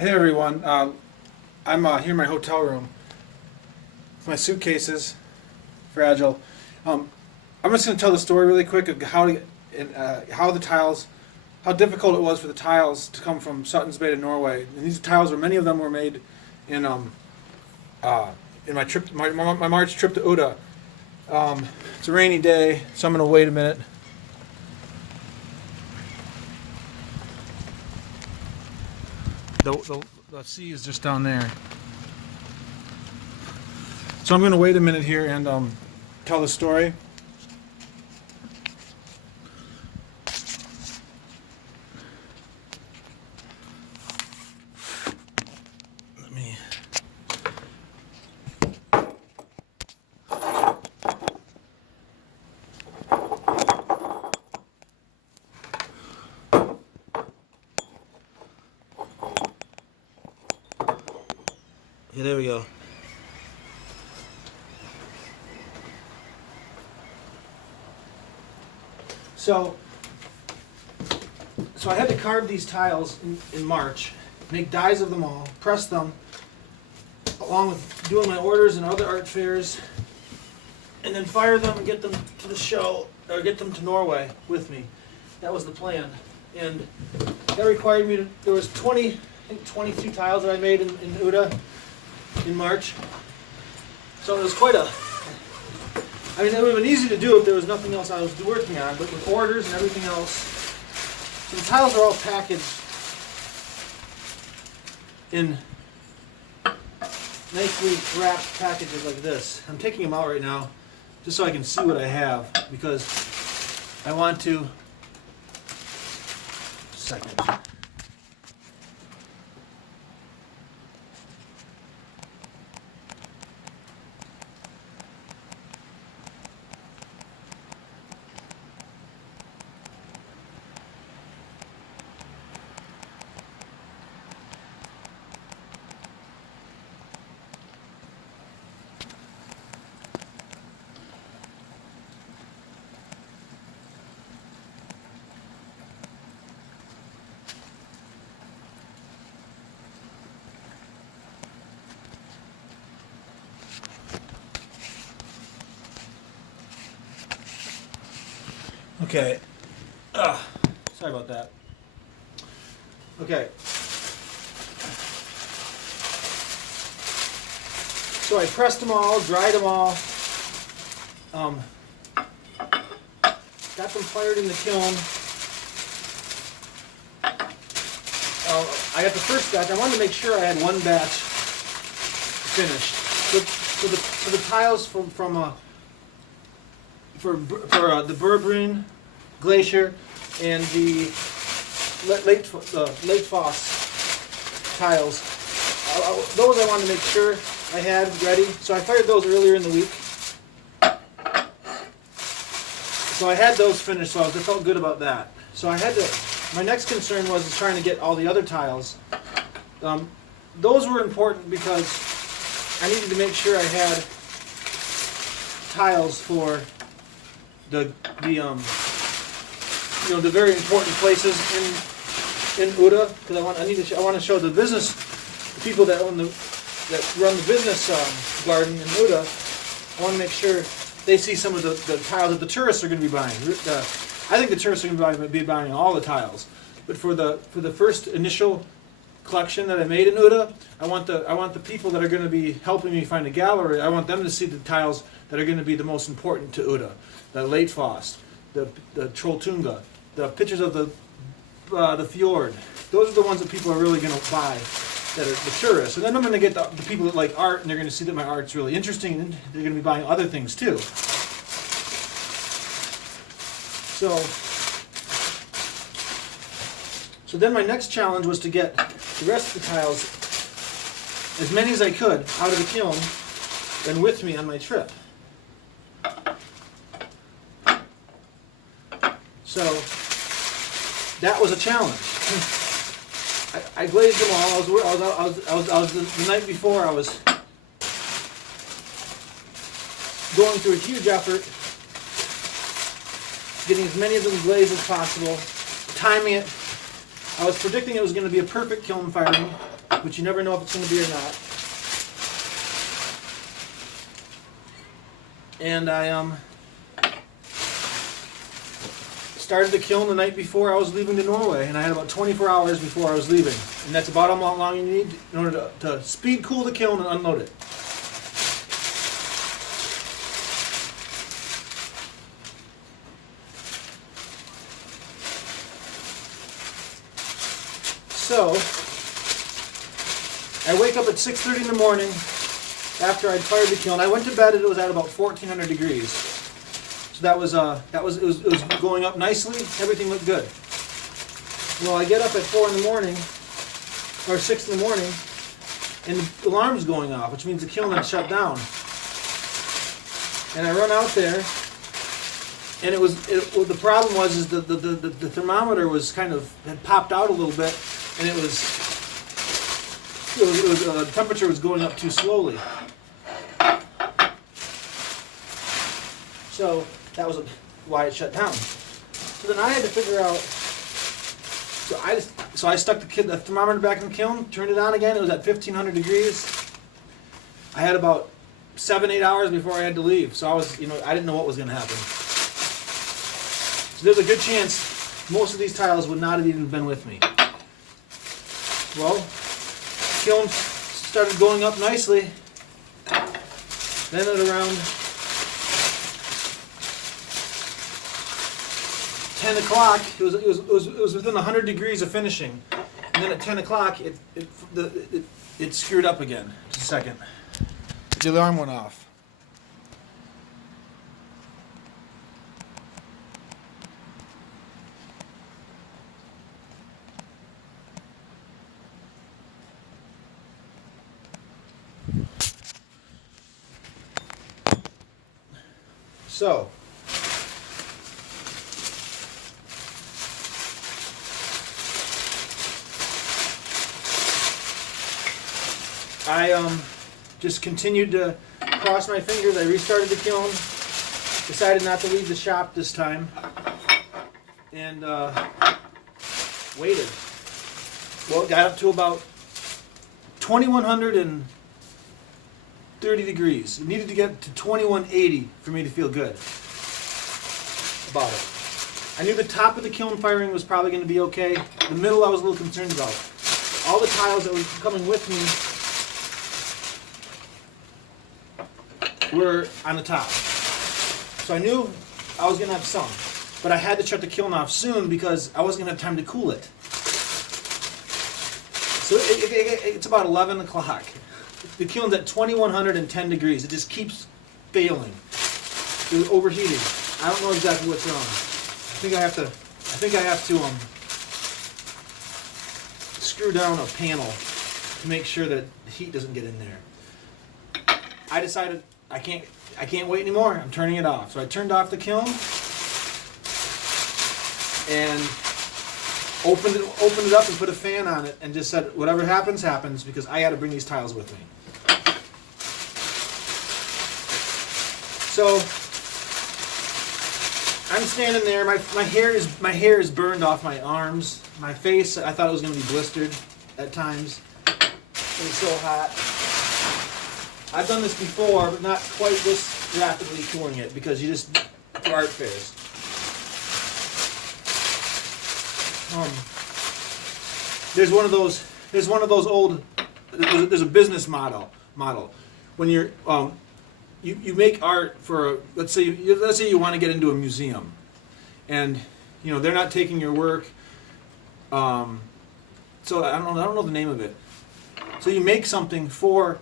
Hey everyone, I'm here in my hotel room with my suitcases, fragile. I'm just going to tell the story really quick of how the tiles, how difficult it was for the tiles to come from Suttons Bay to Norway. And these tiles, many of them were made in my trip, my March trip to Uda. It's a rainy day, so I'm going to wait a minute. The sea is just down there. So I'm going to wait a minute here and tell the story. Let me. Yeah, there we go. So I had to carve these tiles in March, make dies of them all, press them, along with doing my orders and other art fairs, and then fire them and get them to the show, or get them to Norway with me. That was the plan. And that required me to, there was 22 tiles that I made in Uda in March. So it was quite a, I mean, it would have been easy to do if there was nothing else I was working on, but with orders and everything else. So the tiles are all packaged in nicely wrapped packages like this. I'm taking them out right now just so I can see what I have, because I want to, second. Okay. Sorry about that. Okay. So I pressed them all, dried them all, got them fired in the kiln. I got the first batch. I wanted to make sure I had one batch finished. So the tiles for the Berberine Glacier and the late Foss tiles. Those I wanted to make sure I had ready, so I fired those earlier in the week. So I had those finished, so I felt good about that. So I had to. My next concern was trying to get all the other tiles. Those were important because I needed to make sure I had tiles for the very important places in Uda, because I want to show the business, the people that run the business garden in Uda. I want to make sure they see some of the tiles that the tourists are going to be buying. I think the tourists are going to be buying all the tiles, but for the first initial collection that I made in Uda, I want the people that are going to be helping me find a gallery. I want them to see the tiles that are going to be the most important to Uda. The late Foss, the Trolltunga, the pictures of the fjord. Those are the ones that people are really going to buy, that are the tourists. And then I'm going to get the people that like art, and they're going to see that my art's really interesting, and they're going to be buying other things too. So then my next challenge was to get the rest of the tiles, as many as I could, out of the kiln and with me on my trip. So that was a challenge. I glazed them all. The night before I was going through a huge effort, getting as many of them glazed as possible, timing it. I was predicting it was going to be a perfect kiln firing, but you never know if it's going to be or not. And I started the kiln the night before I was leaving to Norway, and I had about 24 hours before I was leaving. And that's about how long you need in order to speed cool the kiln and unload it. So, I wake up at 6:30 in the morning after I'd fired the kiln. I went to bed and it was at about 1400 degrees. So it was going up nicely. Everything looked good. Well, I get up at 4 in the morning, or 6 in the morning, and the alarm's going off, which means the kiln had shut down. And I run out there, and the problem was the thermometer was had popped out a little bit, and the temperature was going up too slowly. So that was why it shut down. So then I had to figure out. So I stuck the thermometer back in the kiln, turned it on again. It was at 1500 degrees. I had about 7-8 hours before I had to leave. So I didn't know what was going to happen. So there's a good chance most of these tiles would not have even been with me. Well, kiln started going up nicely. Then at around 10 o'clock, it was within 100 degrees of finishing. And then at 10 o'clock, it screwed up again. Just a second. The alarm went off. So, I just continued to cross my fingers. I restarted the kiln, decided not to leave the shop this time, and waited. Well, it got up to about 2130 degrees. It needed to get to 2180 for me to feel good about it. I knew the top of the kiln firing was probably going to be okay. The middle I was a little concerned about. All the tiles that were coming with me were on the top. So I knew I was going to have some. But I had to shut the kiln off soon because I wasn't going to have time to cool it. So it's about 11 o'clock. The kiln's at 2110 degrees. It just keeps failing. It's overheating. I don't know exactly what's wrong. I think I have to screw down a panel to make sure that the heat doesn't get in there. I decided I can't wait anymore. I'm turning it off. So I turned off the kiln and opened it up and put a fan on it and just said, whatever happens, happens, because I got to bring these tiles with me. So I'm standing there. My hair is burned off my arms. My face, I thought it was going to be blistered at times. It was so hot. I've done this before, but not quite this rapidly cooling it because you just for art fairs. There's one of those old. There's a business model. When you're you make art for let's say you want to get into a museum, and they're not taking your work. So I don't know the name of it. So you make something for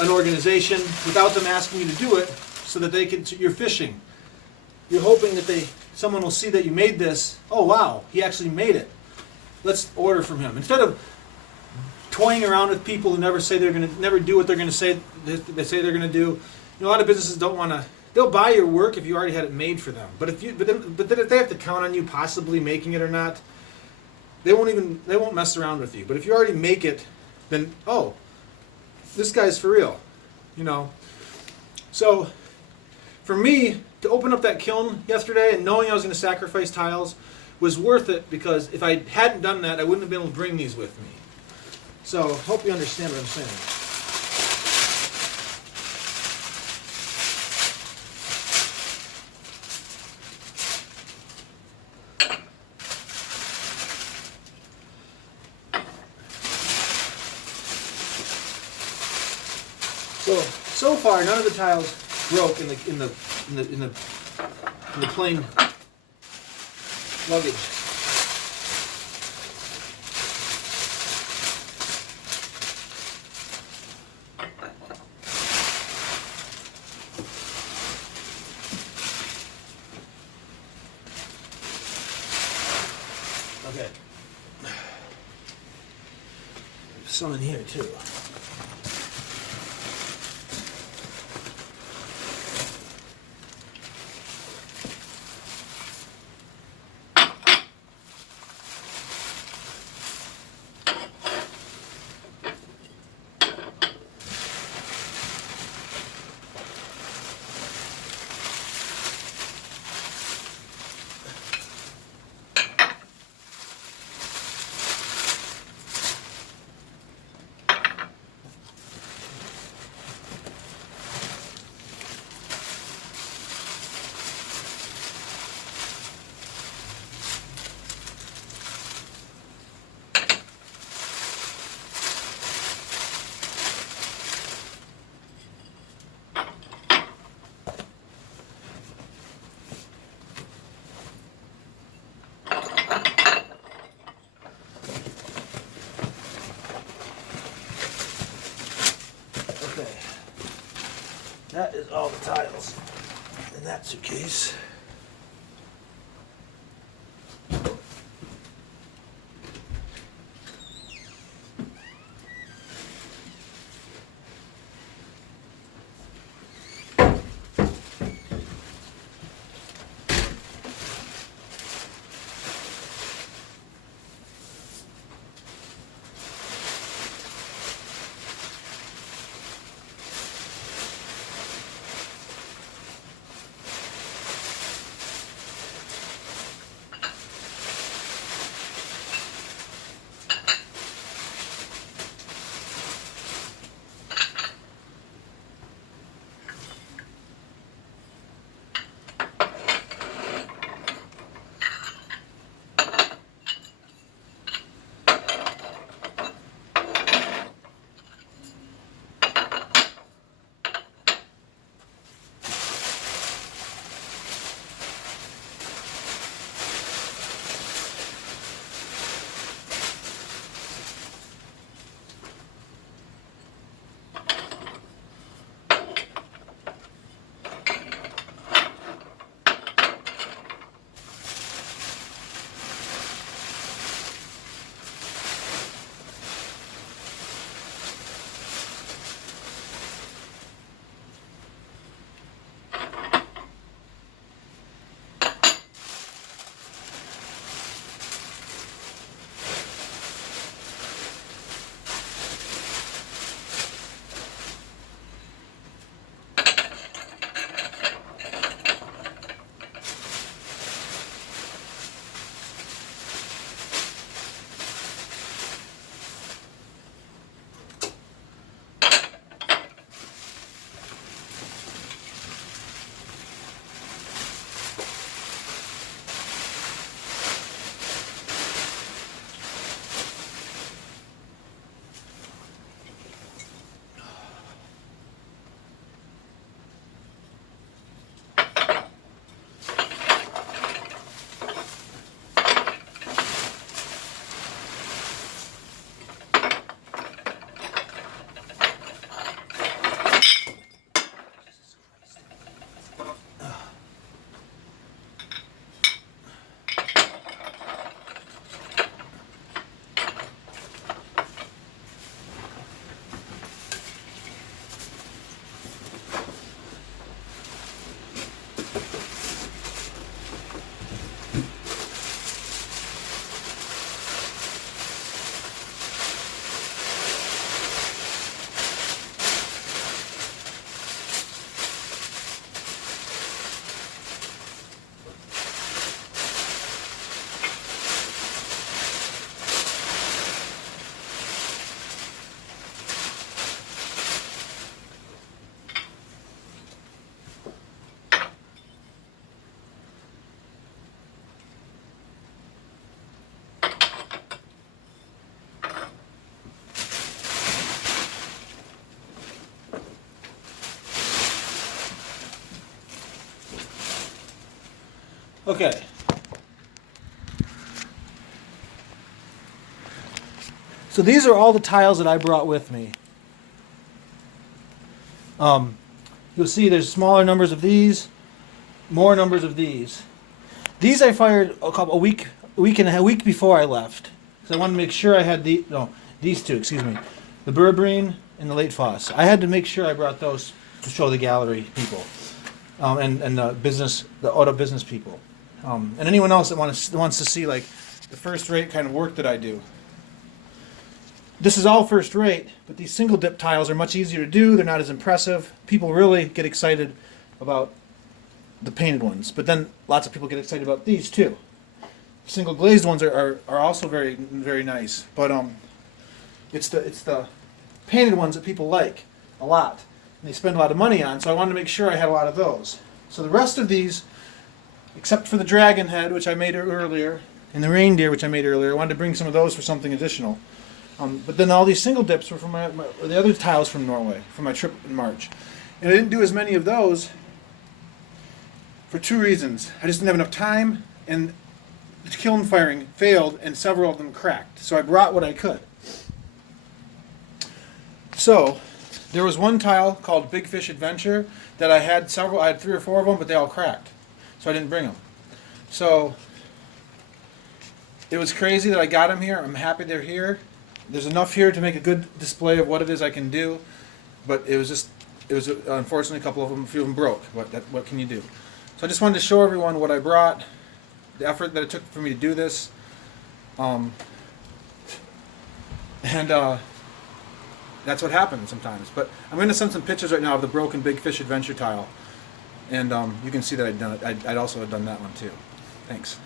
an organization without them asking you to do it, so that you're fishing. You're hoping that someone will see that you made this. Oh wow, he actually made it. Let's order from him. Instead of toying around with people who never do what they're going to say they say they're going to do. A lot of businesses don't want to. They'll buy your work if you already had it made for them. But then if they have to count on you possibly making it or not, they won't mess around with you. But if you already make it, then this guy's for real, So, for me to open up that kiln yesterday and knowing I was going to sacrifice tiles was worth it, because if I hadn't done that, I wouldn't have been able to bring these with me. So hope you understand what I'm saying. So far, none of the tiles broke in the plane luggage. Okay. There's some in here too. That is all the tiles in that suitcase. Okay. So these are all the tiles that I brought with me. You'll see there's smaller numbers of these, more numbers of these. These I fired a week before I left, because I wanted to make sure I had these two, excuse me, the berberine and the late Foss. I had to make sure I brought those to show the gallery people, and the auto business people, and anyone else that wants to see like the first rate kind of work that I do. This is all first rate, but these single dip tiles are much easier to do. They're not as impressive. People really get excited about the painted ones, but then lots of people get excited about these too. Single glazed ones are also very, very nice, but it's the painted ones that people like a lot, and they spend a lot of money on. So I wanted to make sure I had a lot of those. So the rest of these, except for the dragon head, which I made earlier, and the reindeer, which I made earlier, I wanted to bring some of those for something additional. But then all these single dips were from the other tiles from Norway, from my trip in March. And I didn't do as many of those for two reasons. I just didn't have enough time, and the kiln firing failed, and several of them cracked. So I brought what I could. So there was one tile called Big Fish Adventure that I had 3 or 4 of them, but they all cracked. So I didn't bring them. So it was crazy that I got them here. I'm happy they're here. There's enough here to make a good display of what it is I can do, but it was unfortunately a few of them broke. What can you do? So I just wanted to show everyone what I brought, the effort that it took for me to do this, and that's what happens sometimes. But I'm going to send some pictures right now of the broken Big Fish Adventure tile, and you can see that I'd done it. I'd also have done that one too. Thanks.